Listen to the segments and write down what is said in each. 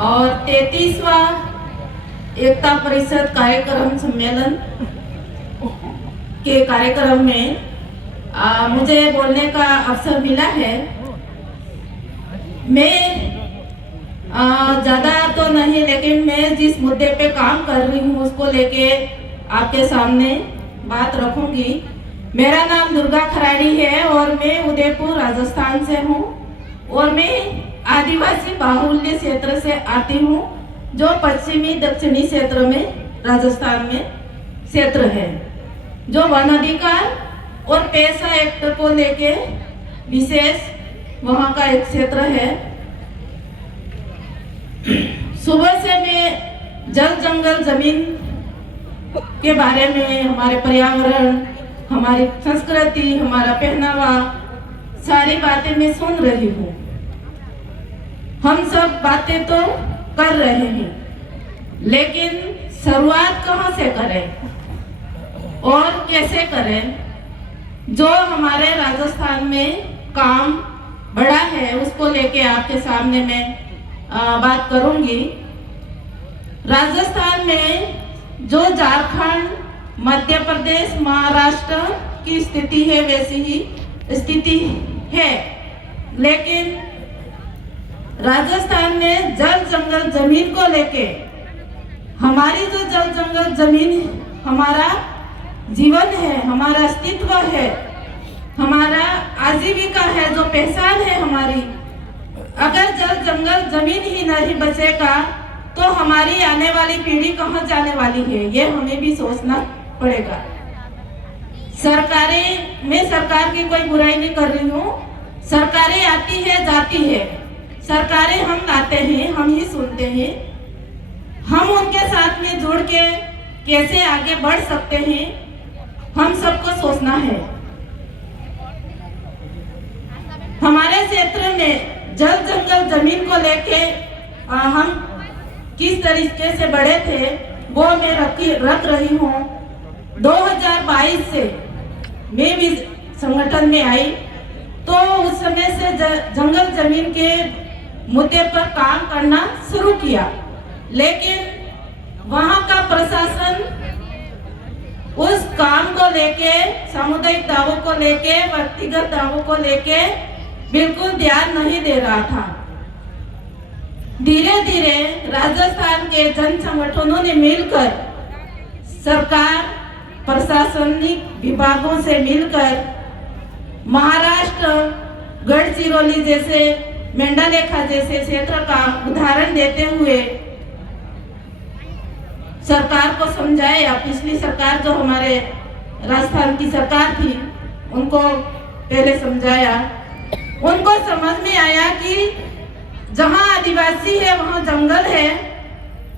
और 33वां एकता परिषद कार्यक्रम सम्मेलन के कार्यक्रम में मुझे बोलने का अवसर मिला है। मैं ज़्यादा तो नहीं, लेकिन मैं जिस मुद्दे पे काम कर रही हूँ उसको लेके आपके सामने बात रखूंगी। मेरा नाम दुर्गा खराड़ी है और मैं उदयपुर राजस्थान से हूँ और मैं आदिवासी बाहुल्य क्षेत्र से आती हूँ, जो पश्चिमी दक्षिणी क्षेत्र में राजस्थान में क्षेत्र है, जो वन अधिकार और पैसा एक्ट को लेके विशेष वहाँ का एक क्षेत्र है। सुबह से मैं जल जंगल जमीन के बारे में, हमारे पर्यावरण, हमारी संस्कृति, हमारा पहनावा, सारी बातें मैं सुन रही हूँ। हम सब बातें तो कर रहे हैं, लेकिन शुरुआत कहाँ से करें और कैसे करें? जो हमारे राजस्थान में काम बड़ा है उसको लेके आपके सामने मैं बात करूंगी। राजस्थान में जो झारखंड, मध्य प्रदेश, महाराष्ट्र की स्थिति है वैसी ही स्थिति है, लेकिन राजस्थान में जल जंगल जमीन को लेके, हमारी जो जल जंगल जमीन हमारा जीवन है, हमारा अस्तित्व है, हमारा आजीविका है, जो पहचान है हमारी, अगर जल जंगल जमीन ही नहीं बचेगा तो हमारी आने वाली पीढ़ी कहाँ जाने वाली है, ये हमें भी सोचना पड़ेगा। मैं सरकार की कोई बुराई नहीं कर रही हूँ। सरकारें आती है जाती है, सरकारें हम लाते हैं, हम ही सुनते हैं। हम उनके साथ में जुड़ के कैसे आगे बढ़ सकते हैं, हम सबको सोचना है। हमारे क्षेत्र में जल जंगल जमीन को लेके हम किस तरीके से बढ़े थे वो मैं रख रही हूँ। 2022 से मैं भी संगठन में आई तो उस समय से जंगल जमीन के मुद्दे पर काम करना शुरू किया, लेकिन वहाँ का प्रशासन उस काम को लेके, सामुदायिक दावों को लेके, व्यक्तिगत दावों को लेके बिल्कुल ध्यान नहीं दे रहा था। धीरे धीरे राजस्थान के जन संगठनों ने मिलकर, सरकार, प्रशासनिक विभागों से मिलकर, महाराष्ट्र गढ़चिरौली जैसे, मेंढालेखा जैसे क्षेत्र का उदाहरण देते हुए सरकार को समझाया। पिछली सरकार जो हमारे राजस्थान की सरकार थी उनको पहले समझाया। उनको समझ में आया कि जहाँ आदिवासी है वहाँ जंगल है,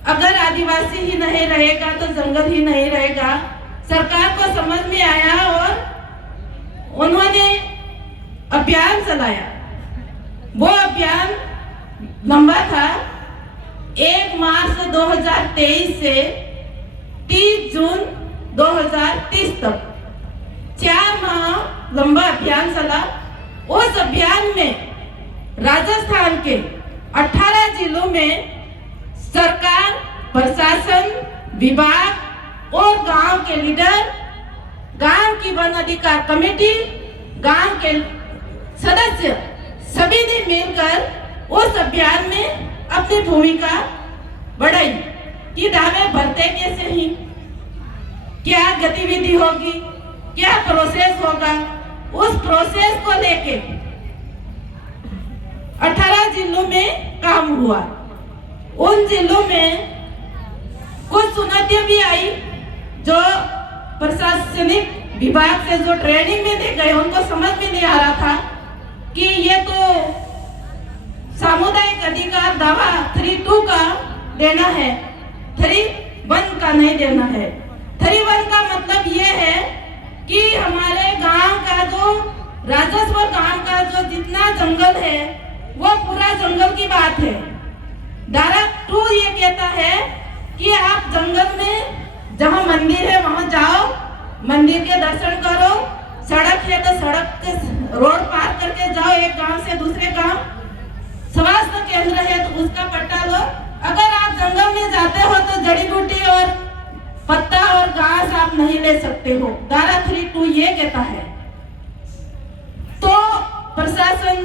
अगर आदिवासी ही नहीं रहेगा तो जंगल ही नहीं रहेगा। सरकार को समझ में आया और उन्होंने अभियान चलाया। वो अभियान लंबा था, 1 मार्च 2023 से 30 जून 2030 तक 4 माह लंबा अभियान चला। उस अभियान में राजस्थान के 18 जिलों में सरकार, प्रशासन, विभाग और गांव के लीडर, गांव की वन अधिकार कमेटी, गांव के सदस्य सभी ने मिलकर उस अभियान में अपनी भूमिका बढ़ाई कि दावे भरते कैसे ही, क्या गतिविधि होगी, क्या प्रोसेस होगा। उस प्रोसेस को लेके 18 जिलों में काम हुआ। उन जिलों में कुछ चुनौतियां भी आई, जो प्रशासनिक विभाग से जो ट्रेनिंग में दे गए उनको समझ में नहीं आ रहा था कि ये तो सामुदायिक अधिकार दावा 3(2) का देना है, 3(1) का नहीं देना है। 3(1) का मतलब ये है कि हमारे गांव का जो राजस्व, गांव का जो जितना जंगल है वो पूरा जंगल की बात है। धारा 2 ये कहता है कि आप जंगल में जहाँ मंदिर है वहां जाओ, मंदिर के दर्शन करो, सड़क है तो सड़क के रोड पार करके जाओ एक गांव से दूसरे गांव, स्वास्थ्य केंद्र है तो उसका पट्टा लो, लाभ नहीं ले सकते हो। धारा 3(2) ये कहता है। तो प्रशासन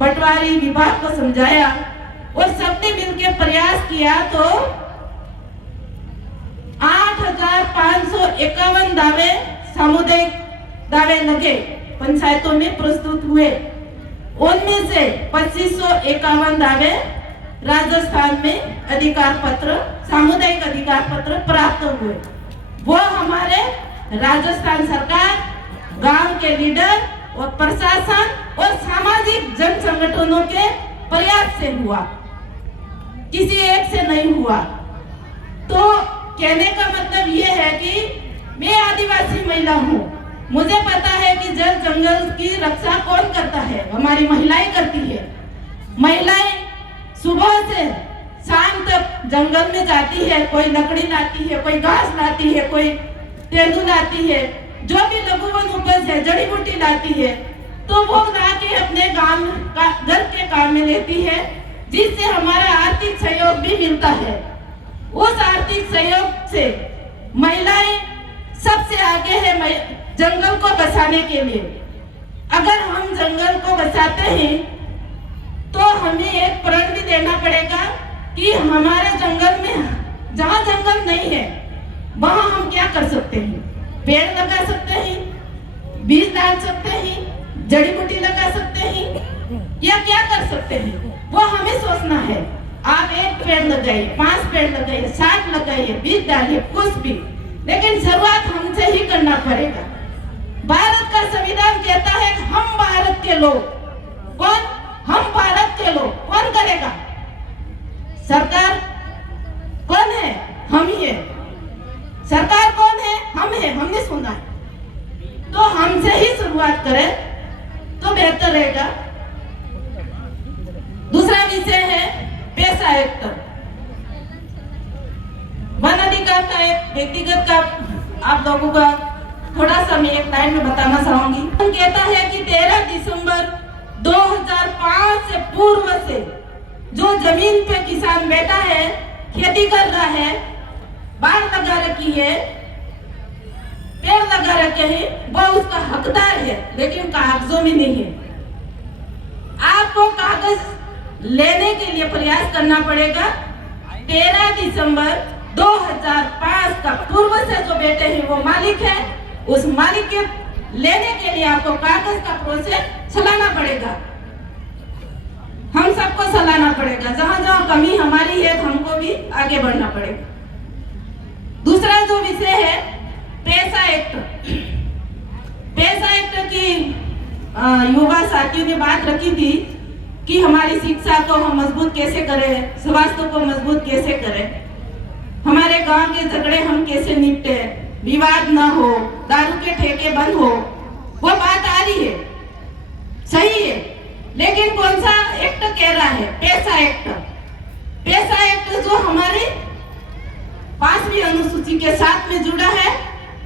पटवारी विभाग को समझाया और सबने मिलकर प्रयास किया तो 8,551 दावे, सामुदायिक दावे लगे, पंचायतों में प्रस्तुत हुए। उनमें से 2,551 दावे राजस्थान में अधिकार पत्र, सामुदायिक अधिकार पत्र प्राप्त हुए। वो हमारे राजस्थान सरकार, गांव के लीडर और प्रशासन और सामाजिक जन संगठनों के प्रयास से हुआ, किसी एक से नहीं हुआ। तो कहने का मतलब ये है कि मैं आदिवासी महिला हूँ, मुझे पता है कि जल जंगल की रक्षा कौन करता है, हमारी महिलाएं करती है। महिलाएं सुबह से शाम तक जंगल में जाती है, कोई लकड़ी लाती है, कोई घास लाती है, कोई तेंदू लाती है, जो भी लघुवन उपज है, जड़ी बूटी लाती है, तो वो ला के अपने गांव का घर के काम में लेती है, जिससे हमारा आर्थिक सहयोग भी मिलता है। उस आर्थिक सहयोग से महिलाएं सबसे आगे है जंगल को बचाने के लिए। अगर हम जंगल को बचाते हैं तो हमें एक प्रण भी देना पड़ेगा कि हमारे जंगल में, जहाँ जंगल नहीं है वहाँ हम क्या कर सकते हैं। पेड़ लगा सकते हैं, बीज डाल सकते हैं, जड़ी बूटी लगा सकते हैं, या क्या कर सकते हैं, वो हमें सोचना है। आप 1 पेड़ लगाइए, 5 पेड़ लगाइए, 60 लगाइए, बीज डालिए, कुछ भी, लेकिन शुरुआत हमसे ही करना पड़ेगा। भारत का संविधान कहता है कि हम भारत के लोग, कौन? हम भारत के लोग। कौन करेगा? सरकार कौन है? हम ही है। सरकार कौन है? हम है, हमने सुना है। तो हमसे ही शुरुआत करें तो बेहतर रहेगा। दूसरा विषय है पेशा एक्ट। वन अधिकार का एक व्यक्तिगत का आप लोगों का थोड़ा सा मैं एक लाइन में बताना चाहूंगी। कहता है कि 13 दिसंबर 2005 से पूर्व से जो जमीन पे किसान बैठा है, खेती कर रहा है, बाढ़ लगा रखी है, पेड़ लगा रखे हैं, वो उसका हकदार है, लेकिन कागजों में नहीं है। आपको कागज लेने के लिए प्रयास करना पड़ेगा। 13 दिसंबर 2005 का पूर्व से जो बैठे हैं वो मालिक है, उस मालिक के लेने के लिए आपको कागज का प्रोसेस चलाना पड़ेगा। हम सबको चलाना पड़ेगा। जहां जहां कमी हमारी है, हमको भी आगे बढ़ना पड़ेगा। दूसरा जो विषय है पेशा एक्ट। पेशा एक्ट की युवा साथियों ने बात रखी थी कि हमारी शिक्षा को हम मजबूत कैसे करें, स्वास्थ्य को मजबूत कैसे करें, हमारे गांव के झगड़े हम कैसे निपटे, विवाद न हो, दारू के ठेके बंद हो। वो बात आ रही है, सही है, लेकिन कौन सा एक्ट कह रहा है? पेशा एक्ट। पेशा एक्ट जो हमारे 5वीं अनुसूची के साथ में जुड़ा है।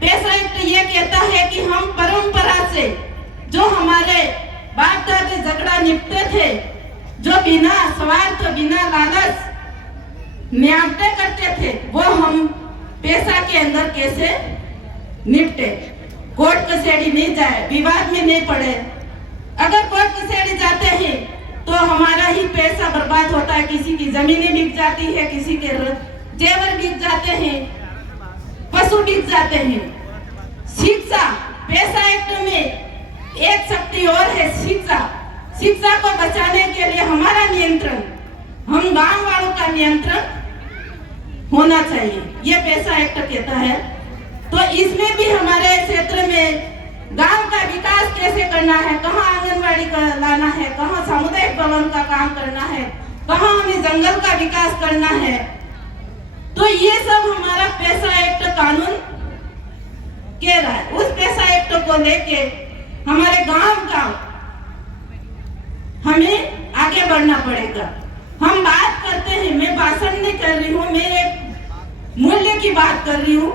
पेशा एक्ट ये कहता है कि हम परंपरा से जो हमारे बाप दादा झगड़ा निपटते थे, जो बिना स्वार्थ, बिना लालच न्यायते करते थे, वो हम पेशा के अंदर कैसे निपटे। कोर्ट कचहरी नहीं जाए, विवाद में नहीं पड़े। अगर कोर्ट कचहरी जाते हैं तो हमारा ही पैसा बर्बाद होता है, किसी की जमीनें बिक जाती है, किसी के जेवर बिक जाते हैं, पशु बिक जाते हैं। शिक्षा, पेशा एक्ट में एक शक्ति और है शिक्षा। शिक्षा को बचाने के लिए हमारा नियंत्रण, हम गांव वालों का नियंत्रण होना चाहिए, ये पेशा एक्ट कहता है। तो इसमें भी हमारे क्षेत्र में गांव का विकास कैसे करना है, कहाँ आंगनबाड़ी का लाना है, कहाँ सामुदायिक भवन का काम करना है, कहाँ हमें जंगल का विकास करना है, तो ये सब हमारा पेशा एक्ट कानून कह रहा है। उस पेशा एक्ट को लेके हमारे गांव हमें आगे बढ़ना पड़ेगा। हम बात करते हैं, मैं भाषण नहीं कर रही हूँ, मैं एक मूल्य की बात कर रही हूँ।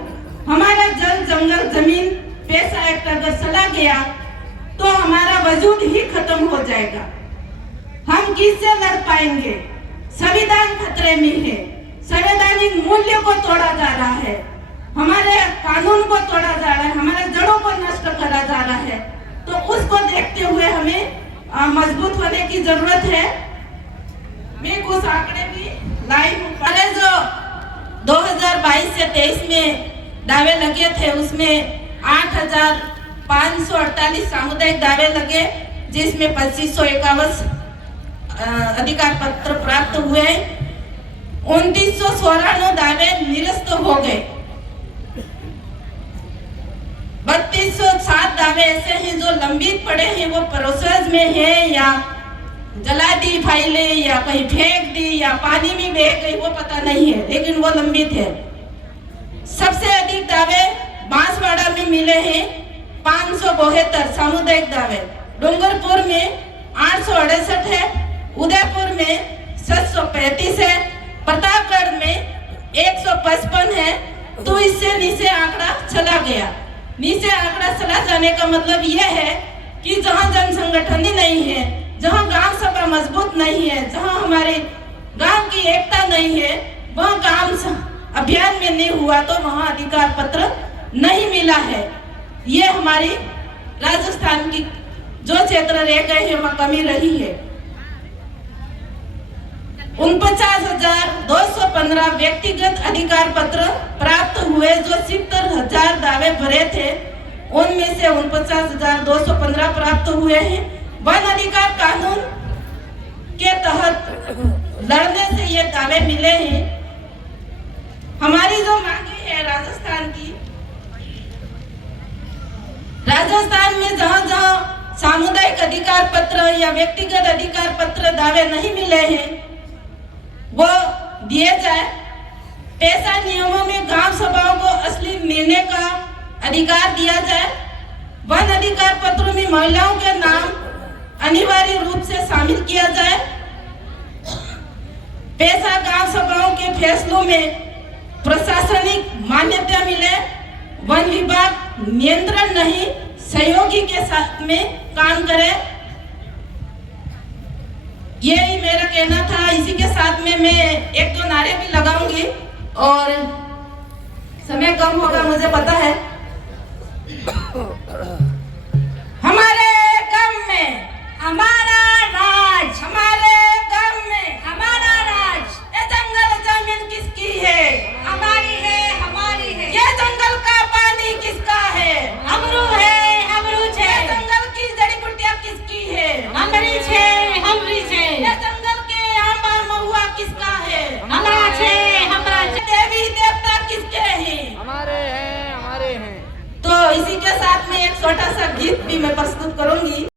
हमारा जल जंगल जमीन पेशा एक्ट अगर चला गया तो हमारा वजूद ही खत्म हो जाएगा। हम किससे लड़ पाएंगे? संविधान खतरे में है, संवैधानिक मूल्य को तोड़ा जा रहा है। हमारे कानून को तोड़ा जा रहा है, हमारे जड़ों को नष्ट करा जा रहा है। तो उसको देखते हुए हमें मजबूत होने की जरूरत है। मैं कुछ आंकड़े भी लाई हूँ। पहले जो 2022 से 23 में दावे लगे थे उसमें 8,548 सामुदायिक दावे लगे, जिसमें 2551 अधिकार पत्र प्राप्त हुए। 2994 दावे निरस्त हो गए। 3207 दावे ऐसे हैं जो लंबित पड़े हैं, वो प्रोसेस में है या जला दी फाइलें या कहीं फेंक दी या पानी में बह गई, वो पता नहीं है, लेकिन वो लंबित है। सबसे अधिक दावे बांसवाड़ा में मिले हैं 572 सामुदायिक दावे, डूंगरपुर में 868 है, उदयपुर में 735 है, प्रतापगढ़ में 155 है। तो इससे नीचे आंकड़ा चला गया। नीचे आंकड़ा चला जाने का मतलब यह है कि जहां जन संगठन ही नहीं है, जहां ग्राम सभा मजबूत नहीं है, जहां हमारे गांव की एकता नहीं है, वह गांव अभियान में नहीं हुआ, तो वहां अधिकार पत्र नहीं मिला है। ये हमारी राजस्थान की जो क्षेत्र रह गए हैं वहां कमी रही है। 49,215 व्यक्तिगत अधिकार पत्र प्राप्त हुए। जो 70,000 दावे भरे थे उनमें से 49,215 प्राप्त हुए हैं। वन अधिकार कानून के तहत लड़ने से ये दावे मिले हैं। हमारी जो मांगी है राजस्थान की, राजस्थान में जहां जहां सामुदायिक अधिकार पत्र या व्यक्तिगत अधिकार पत्र दावे नहीं मिले हैं वो दिए जाए। पैसा नियमों में ग्राम सभाओं को असली निर्णय का अधिकार दिया जाए। वन अधिकार पत्रों में महिलाओं के नाम अनिवार्य रूप से शामिल किया जाए। पैसा ग्राम सभाओं के फैसलों में प्रशासनिक मान्यता मिले। वन विभाग नियंत्रण नहीं सहयोगी के साथ में काम करे। यही मेरा कहना था। इसी के साथ में मैं एक दो नारे भी लगाऊंगी और समय कम होगा मुझे पता है। हमारे गांव में हमारा राज, हमारे गांव में हमारा राज। ये जंगल जमीन किसकी है? हमारी है, हमारी है। ये जंगल का पानी किसका है? हमरू है, हमरू छे। ये जंगल की जड़ी बूटियां किसकी है? हमरी छे, हमरी छे। ये जंगल के आंबा महुआ किसका है? हमरा छे, हमरा छे। देवी देवता किसके हैं? हमारे हैं, हमारे हैं। तो इसी के साथ में एक छोटा सा गीत भी मैं प्रस्तुत करूंगी।